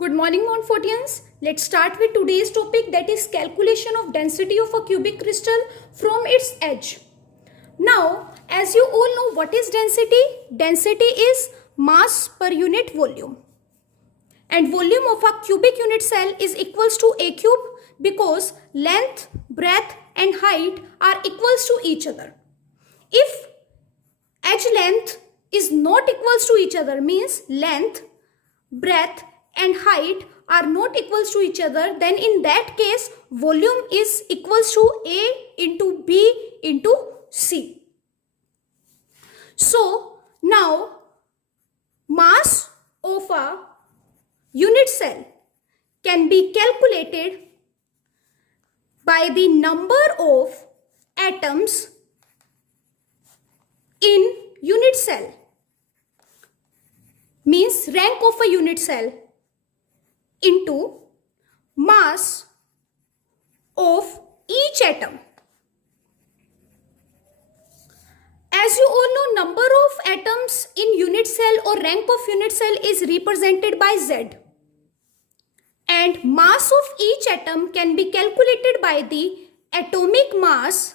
Good morning, Montfortians. Let's start with today's topic, that is calculation of density of a cubic crystal from its edge. Now, as you all know, what is density? Density is mass per unit volume. And volume of a cubic unit cell is equals to A cube because length, breadth and height are equals to each other. If edge length is not equals to each other, means length, breadth and height are not equals to each other, then in that case volume is equals to A into B into C. So now mass of a unit cell can be calculated by the number of atoms in unit cell, means rank of a unit cell, into mass of each atom. As you all know, number of atoms in unit cell or rank of unit cell is represented by Z. And mass of each atom can be calculated by the atomic mass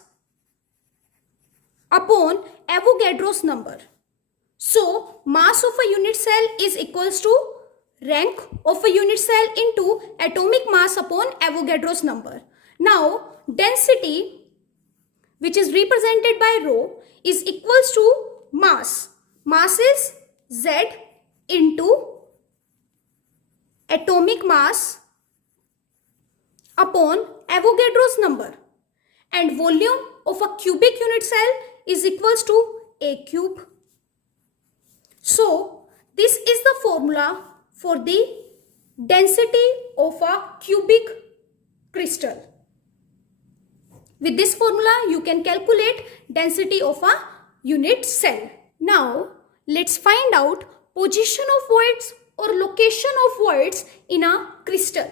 upon Avogadro's number. So, mass of a unit cell is equals to rank of a unit cell into atomic mass upon Avogadro's number. Now, density, which is represented by rho, is equals to mass. Mass is Z into atomic mass upon Avogadro's number. And volume of a cubic unit cell is equals to A cube. So, this is the formula for the density of a cubic crystal. With this formula, you can calculate density of a unit cell. Now, let's find out position of voids or location of voids in a crystal.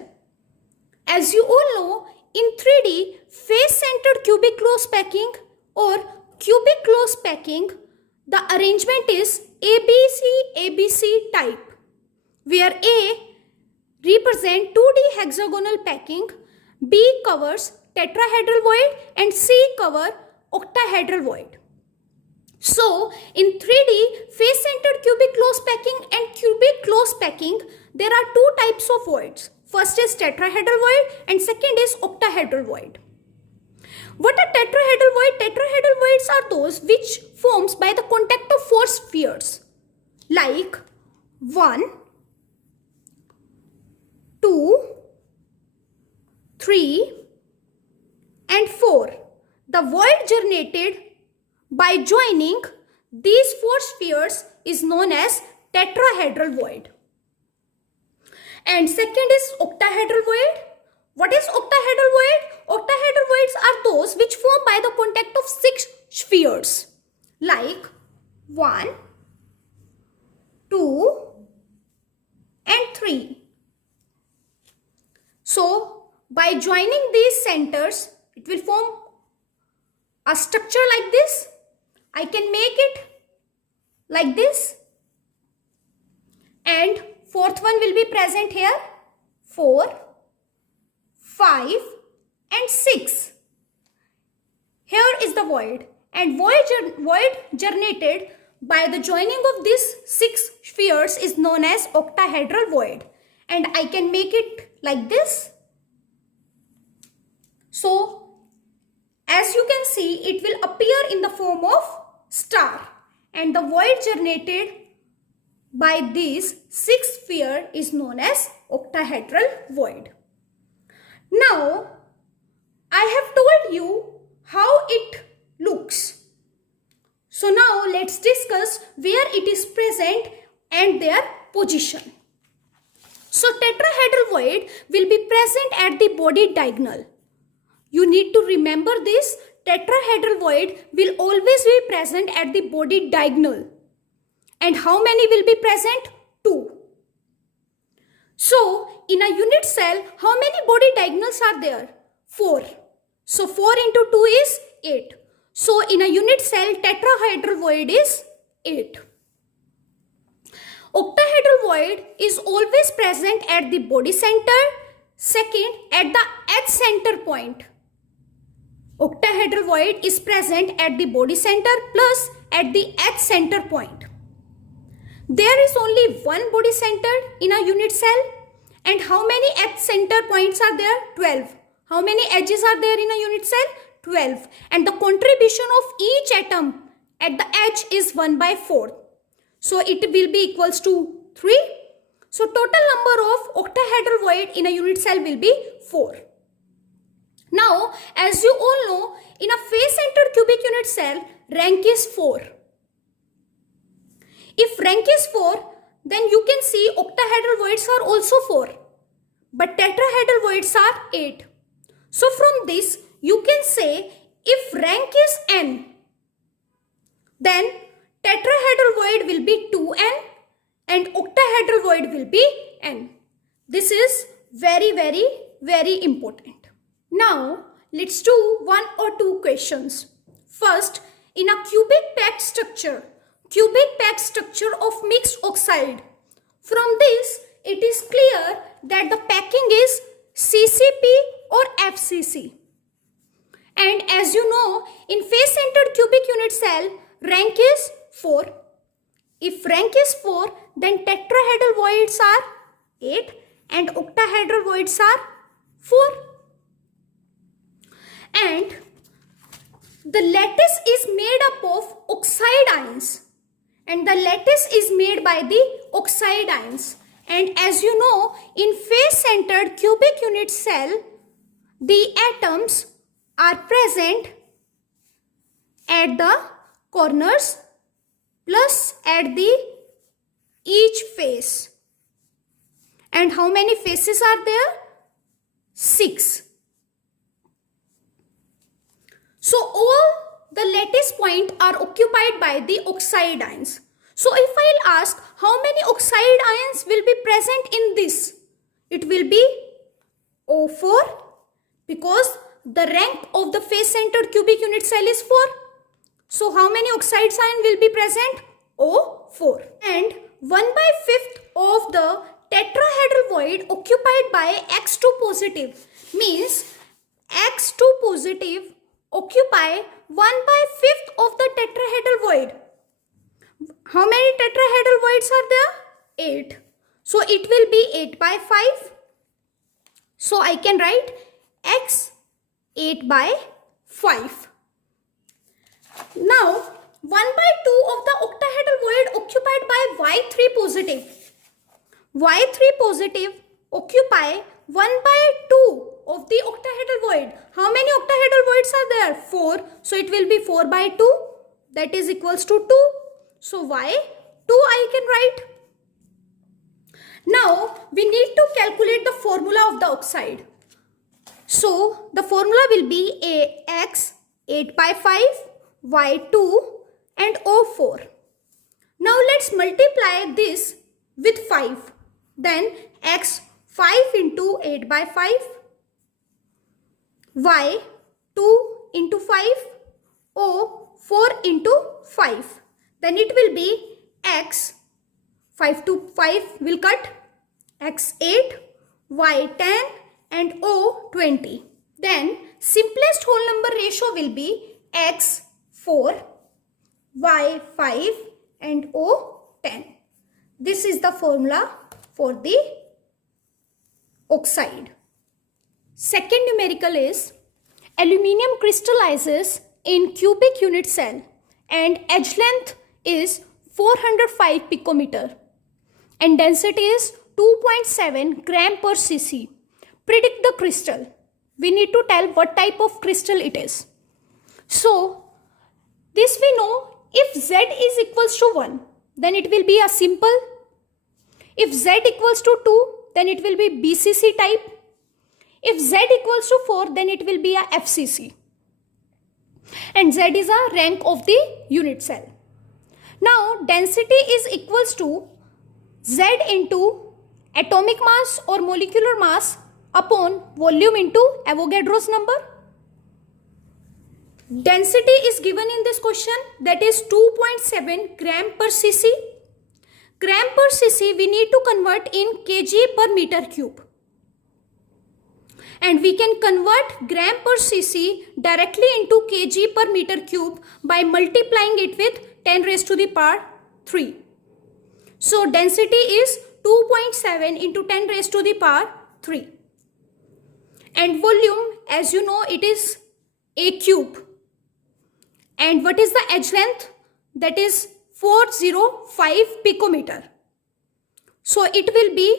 As you all know, in 3D, face-centered cubic close packing or cubic close packing, the arrangement is ABC type, where A represent 2D hexagonal packing, B covers tetrahedral void and C cover octahedral void. So, in 3D, face-centered cubic close packing and cubic close packing, there are two types of voids. First is tetrahedral void and second is octahedral void. What are tetrahedral void? Tetrahedral voids are those which forms by the contact of four spheres, like 1, 2, 3 and 4. The void generated by joining these four spheres is known as tetrahedral void. And second is octahedral void. What is octahedral void? Octahedral voids are those which form by the contact of 6 spheres, like 1, 2 and 3. So, by joining these centers, it will form a structure like this. I can make it like this. And fourth one will be present here. 4, 5 and 6. Here is the void. And void generated by the joining of these 6 spheres is known as octahedral void. And I can make it like this. So, as you can see, it will appear in the form of star. And the void generated by this 6th sphere is known as octahedral void. Now, I have told you how it looks. So now let's discuss where it is present and their position. So tetrahedral void will be present at the body diagonal. You need to remember this. Tetrahedral void will always be present at the body diagonal. And how many will be present? 2. So, in a unit cell, how many body diagonals are there? 4. So, 4 into 2 is 8. So, in a unit cell, tetrahedral void is 8. Octahedral void is always present at the body center. Second, at the H center point. Octahedral void is present at the body center plus at the H center point. There is only one body center in a unit cell. And how many H center points are there? 12. How many edges are there in a unit cell? 12. And the contribution of each atom at the edge is 1/4. So it will be equals to 3. So total number of octahedral void in a unit cell will be 4. Now, as you all know, in a face-centered cubic unit cell, rank is 4. If rank is 4, then you can see octahedral voids are also 4. But tetrahedral voids are 8. So from this, you can say if rank is n, then tetrahedral void will be 2n and octahedral void will be n. This is very, very, very important. Now, let's do one or two questions. First, in a cubic packed structure of mixed oxide. From this, it is clear that the packing is CCP or FCC. And as you know, in face-centered cubic unit cell, rank is 4. If rank is 4, then tetrahedral voids are 8 and octahedral voids are 4. And the lattice is made up of oxide ions. And the lattice is made by the oxide ions. And as you know, in face-centered cubic unit cell, the atoms are present at the corners plus at the each face. And how many faces are there? 6. So all the lattice points are occupied by the oxide ions. So if I'll ask how many oxide ions will be present in this, it will be O4 because the rank of the face-centered cubic unit cell is 4. So how many oxide ions will be present? O4. And 1/5 of the tetrahedral void occupied by X2 positive means X2 positive occupy 1/5 of the tetrahedral void. How many tetrahedral voids are there? 8. So it will be 8/5. So I can write X 8/5. Now 1/2 of the octahedral void occupied by Y3 positive. Y3 positive occupy 1/2 of the octahedral void. How many octahedral voids are there? 4. So it will be 4/2. That is equals to 2. So Y2 I can write. Now we need to calculate the formula of the oxide. So the formula will be X 8/5, Y2 and O4. Now let's multiply this with 5. Then X 5 into 8/5, Y 2 into 5, O 4 into 5. Then it will be X 5 to 5 will cut, X 8, Y 10 and O 20. Then simplest whole number ratio will be X 4, Y 5 and O 10. This is the formula for the oxide. Second numerical is aluminium crystallizes in cubic unit cell and edge length is 405 picometer and density is 2.7 gram per cc. Predict the crystal. We need to tell what type of crystal it is. So this we know, if Z is equals to 1, then it will be a simple. If Z equals to 2, then it will be BCC type. If Z equals to 4, then it will be a FCC. And Z is a rank of the unit cell. Now density is equals to Z into atomic mass or molecular mass upon volume into Avogadro's number. Density is given in this question, that is 2.7 gram per cc. gram per cc we need to convert in kg per meter cube. And we can convert gram per cc directly into kg per meter cube by multiplying it with 10 raised to the power 3. So density is 2.7 into 10 raised to the power 3. And volume, as you know, it is a cube. And what is the edge length? That is 405 picometer. So it will be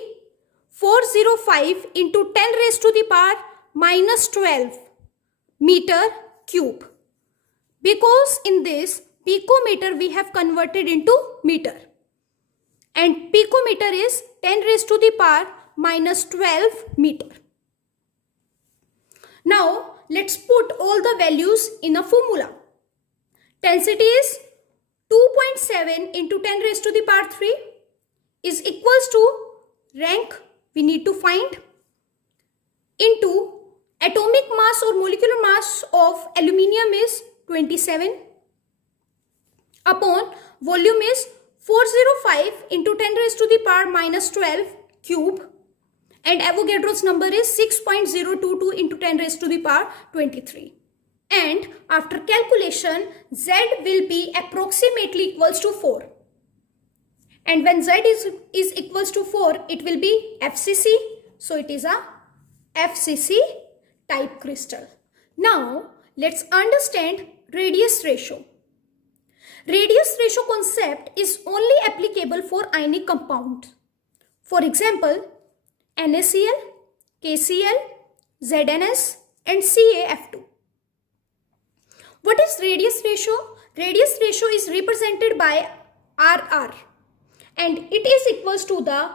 405 into 10 raised to the power minus 12 meter cube. Because in this picometer we have converted into meter. And picometer is 10 raised to the power minus 12 meter. Now let's put all the values in a formula. Density is 2.7 into 10 raised to the power 3 is equals to rank we need to find into atomic mass or molecular mass of aluminium is 27 upon volume is 405 into 10 raised to the power minus 12 cube, and Avogadro's number is 6.022 into 10 raised to the power 23. And after calculation, Z will be approximately equals to 4. And when Z is equals to 4, it will be FCC. So it is a FCC type crystal. Now let's understand radius ratio. Radius ratio concept is only applicable for ionic compound. For example, NaCl, KCl, ZnS and CaF2. What is radius ratio? Radius ratio is represented by RR, and it is equals to the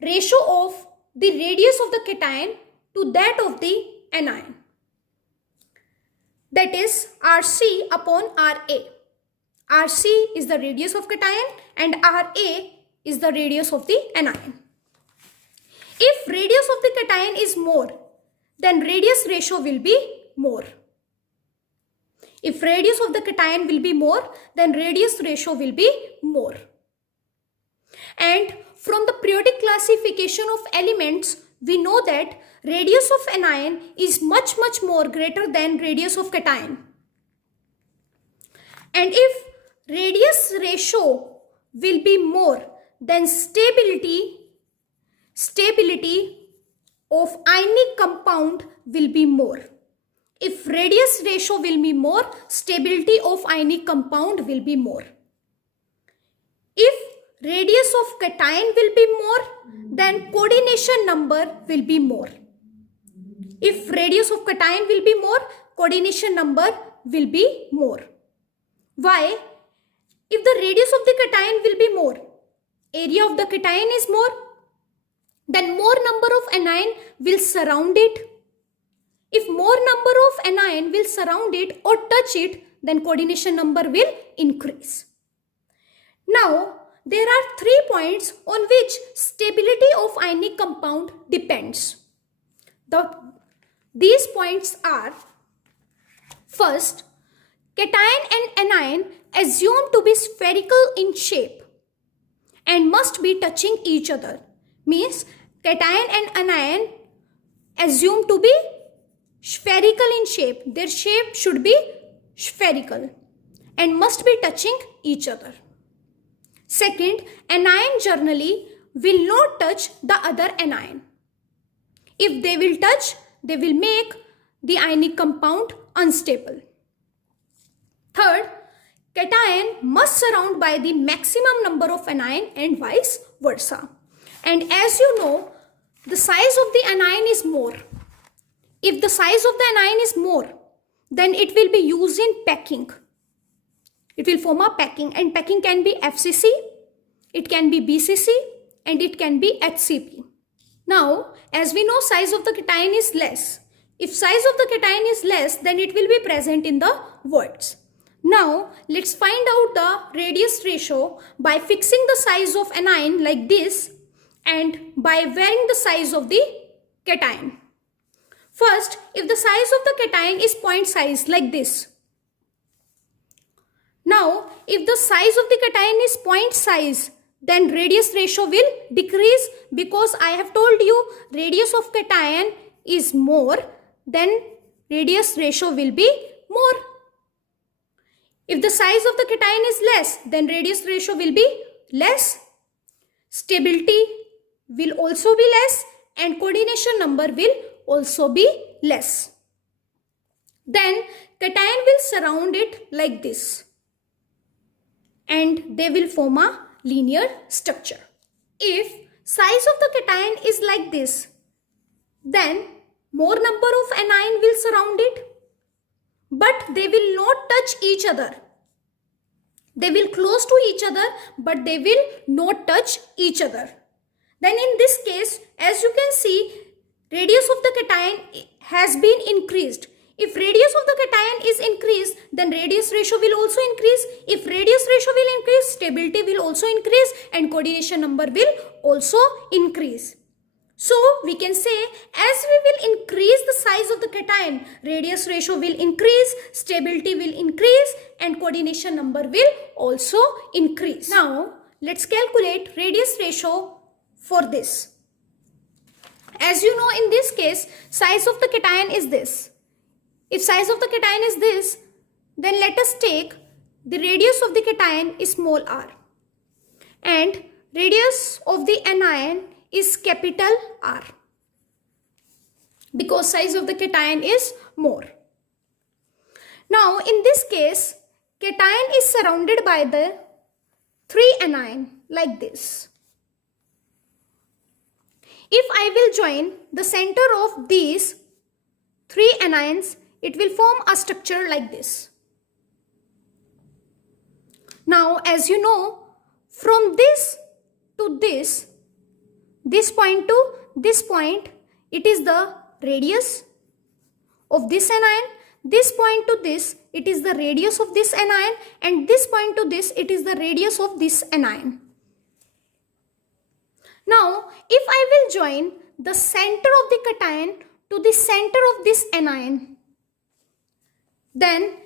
ratio of the radius of the cation to that of the anion. That is RC upon RA. RC is the radius of cation and RA is the radius of the anion. If radius of the cation is more, then radius ratio will be more. If radius of the cation will be more, then radius ratio will be more. And from the periodic classification of elements, we know that radius of anion is much more greater than radius of cation. And if radius ratio will be more, then stability of ionic compound will be more. If radius ratio will be more, stability of ionic compound will be more. If radius of cation will be more, then coordination number will be more. If radius of cation will be more, coordination number will be more. Why? If the radius of the cation will be more, area of the cation is more, then more number of anion will surround it. If more number of anion will surround it or touch it, then coordination number will increase. Now, there are 3 points on which stability of ionic compound depends. These points are: first, cation and anion assumed to be spherical in shape and must be touching each other. Means cation and anion assumed to be spherical in shape. Their shape should be spherical and must be touching each other. Second, anion generally will not touch the other anion. If they will touch, they will make the ionic compound unstable. Third, cation must surround by the maximum number of anion and vice versa. And as you know, the size of the anion is more. If the size of the anion is more, then it will be used in packing. It will form a packing, and packing can be FCC, it can be BCC, and it can be HCP. Now, as we know, size of the cation is less. If size of the cation is less, then it will be present in the voids. Now, let's find out the radius ratio by fixing the size of anion like this and by varying the size of the cation. First, if the size of the cation is point size like this. Now, if the size of the cation is point size, then radius ratio will decrease, because I have told you radius of cation is more, then radius ratio will be more. If the size of the cation is less, then radius ratio will be less. Stability will also be less and coordination number will also be less. Then cation will surround it like this and they will form a linear structure. If size of the cation is like this, then more number of anion will surround it, but they will not touch each other. They will close to each other, but they will not touch each other. Then in this case, as you can see, radius of the cation has been increased. If radius of the cation is increased, then radius ratio will also increase. If radius ratio will increase, stability will also increase and coordination number will also increase. So we can say, as we will increase the size of the cation, radius ratio will increase, stability will increase and coordination number will also increase. Now let's calculate radius ratio for this. As you know, in this case, size of the cation is this. If size of the cation is this, then let us take the radius of the cation is small r and radius of the anion is capital R, because size of the cation is more. Now in this case, cation is surrounded by the 3 anion like this. If I will join the center of these 3 anions, it will form a structure like this. Now as you know, from this to this point to this point, it is the radius of this anion. This point to this, it is the radius of this anion, and this point to this, it is the radius of this anion. Now if I will join the center of the cation to the center of this anion, then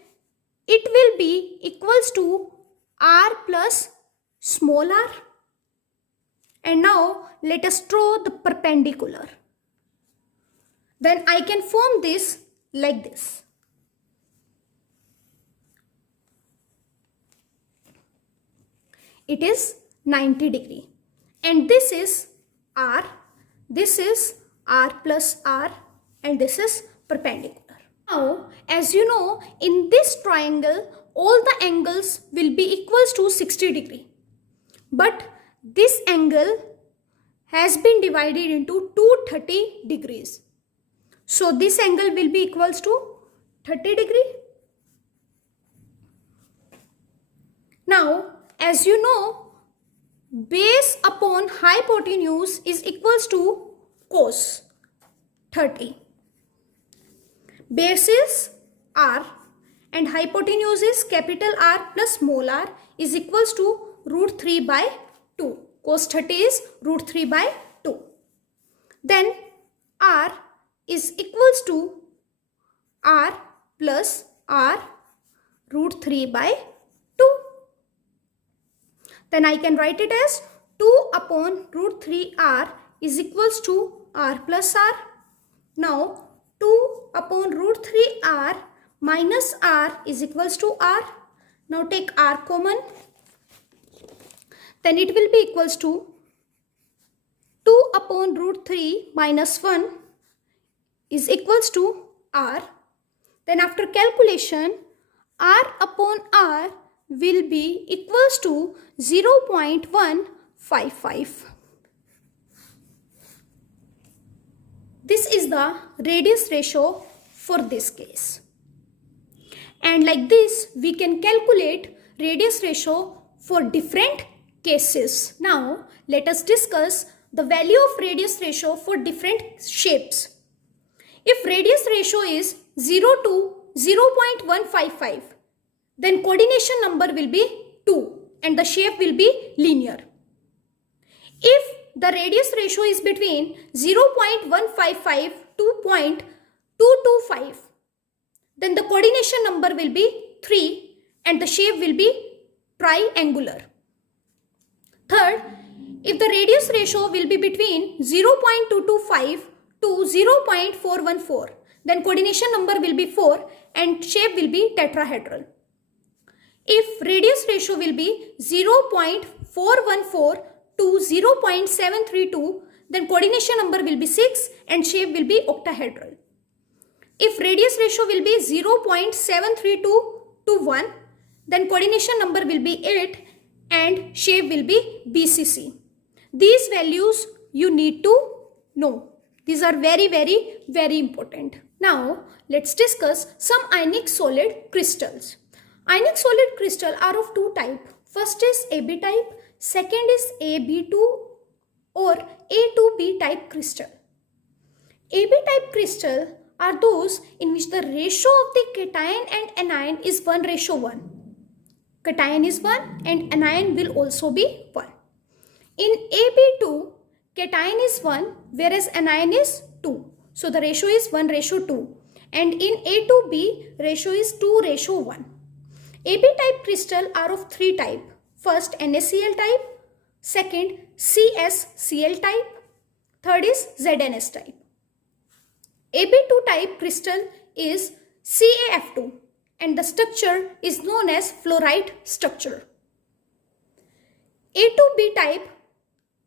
it will be equals to r plus small r. And now let us draw the perpendicular. Then I can form this like this. It is 90 degree. And this is r, this is r plus r, and this is perpendicular. Now, as you know, in this triangle, all the angles will be equals to 60 degree. But this angle has been divided into 230 degrees. So this angle will be equals to 30 degree. Now, as you know, base upon hypotenuse is equals to cos 30. Base is r and hypotenuse is capital R plus small r is equals to root 3 by 2. Cos 30 is root 3 by 2. Then r is equals to r plus r root 3 by 2. Then I can write it as 2 upon root 3 r is equals to r plus r. Now 2 upon root 3 r minus r is equals to r. Now take r common. Then it will be equals to 2 upon root 3 minus 1 is equals to r. Then after calculation, r upon r will be equals to 0.155. This is the radius ratio for this case. And like this, we can calculate radius ratio for different cases. Now, let us discuss the value of radius ratio for different shapes. If radius ratio is 0 to 0.155, then coordination number will be 2 and the shape will be linear. If the radius ratio is between 0.155 to 0.225, then the coordination number will be 3 and the shape will be triangular. Third, if the radius ratio will be between 0.225 to 0.414, then coordination number will be 4 and shape will be tetrahedral. If radius ratio will be 0.414 to 0.732, then coordination number will be 6 and shape will be octahedral. If radius ratio will be 0.732 to 1, then coordination number will be 8 and shape will be BCC. These values you need to know. These are very, very, very important. Now, let's discuss some ionic solid crystals. Ionic solid crystal are of two types. First is AB type, second is AB2 or A2B type crystal. AB type crystal are those in which the ratio of the cation and anion is 1:1. Cation is 1 and anion will also be 1. In AB2, cation is 1 whereas anion is 2. So the ratio is 1:2. And in A2B, ratio is 2:1. AB type crystal are of three types. First NaCl type, second CsCl type, third is ZnS type. AB2 type crystal is CaF2 and the structure is known as fluoride structure. A2B type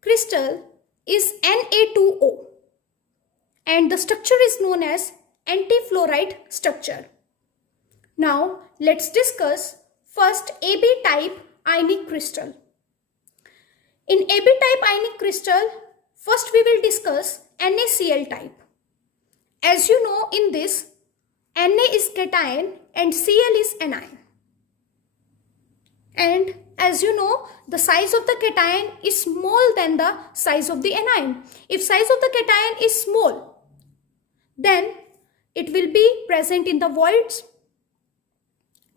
crystal is Na2O and the structure is known as antifluoride structure. Now let's discuss first AB type ionic crystal. In AB type ionic crystal, first we will discuss NaCl type. As you know, in this, Na is cation and Cl is anion. And as you know, the size of the cation is small than the size of the anion. If size of the cation is small, then it will be present in the voids.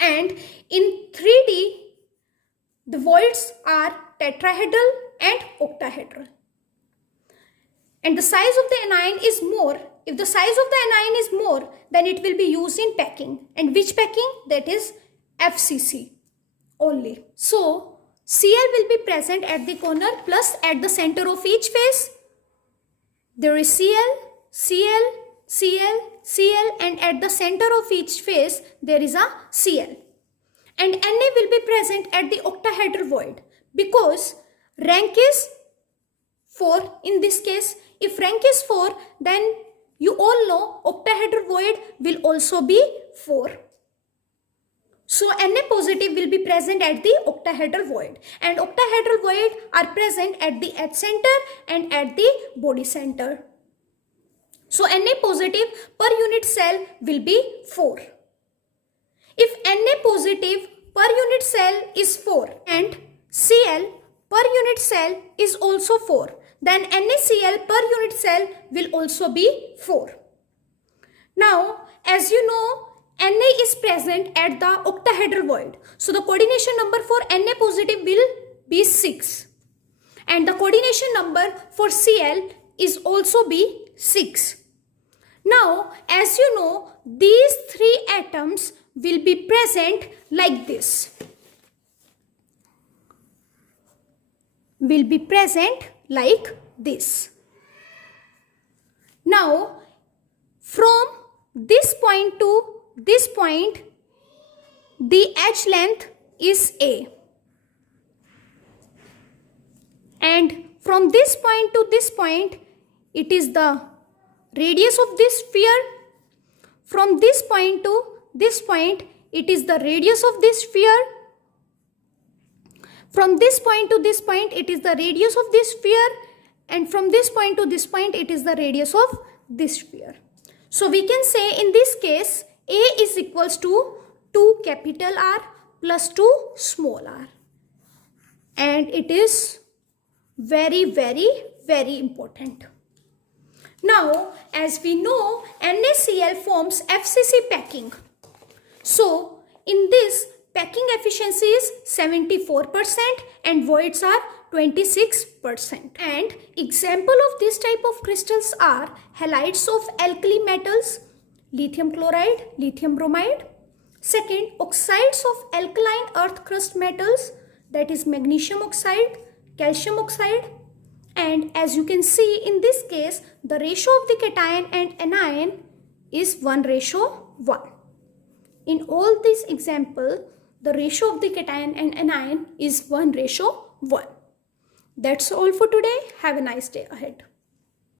And in 3D, the voids are tetrahedral and octahedral. And the size of the anion is more. If the size of the anion is more, then it will be used in packing. And which packing? That is FCC only. So, Cl will be present at the corner plus at the center of each face. There is Cl, Cl, Cl, Cl and at the center of each face there is a Cl. And Na will be present at the octahedral void because rank is 4 in this case. If rank is 4, then you all know octahedral void will also be 4. So Na positive will be present at the octahedral void and octahedral void are present at the H center and at the body center. So Na positive per unit cell will be 4. If Na positive per unit cell is 4 and Cl per unit cell is also 4, then NaCl per unit cell will also be 4. Now, as you know, Na is present at the octahedral void. So, the coordination number for Na positive will be 6. And the coordination number for Cl is also be 6. Now, as you know, these three atoms will be present like this. Will be present like this. Now, from this point to this point, the H length is A. And from this point to this point, it is the radius of this sphere. From this point to this point, it is the radius of this sphere. From this point to this point, it is the radius of this sphere. And from this point to this point, it is the radius of this sphere. So we can say in this case, A is equals to 2 capital R plus 2 small r. And it is very, very, very important. Now, as we know, NaCl forms FCC packing. So, in this, packing efficiency is 74% and voids are 26%. And example of this type of crystals are halides of alkali metals, lithium chloride, lithium bromide. Second, oxides of alkaline earth crust metals, that is magnesium oxide, calcium oxide. And as you can see in this case, the ratio of the cation and anion is 1:1. In all these examples, the ratio of the cation and anion is 1:1. That's all for today. Have a nice day ahead.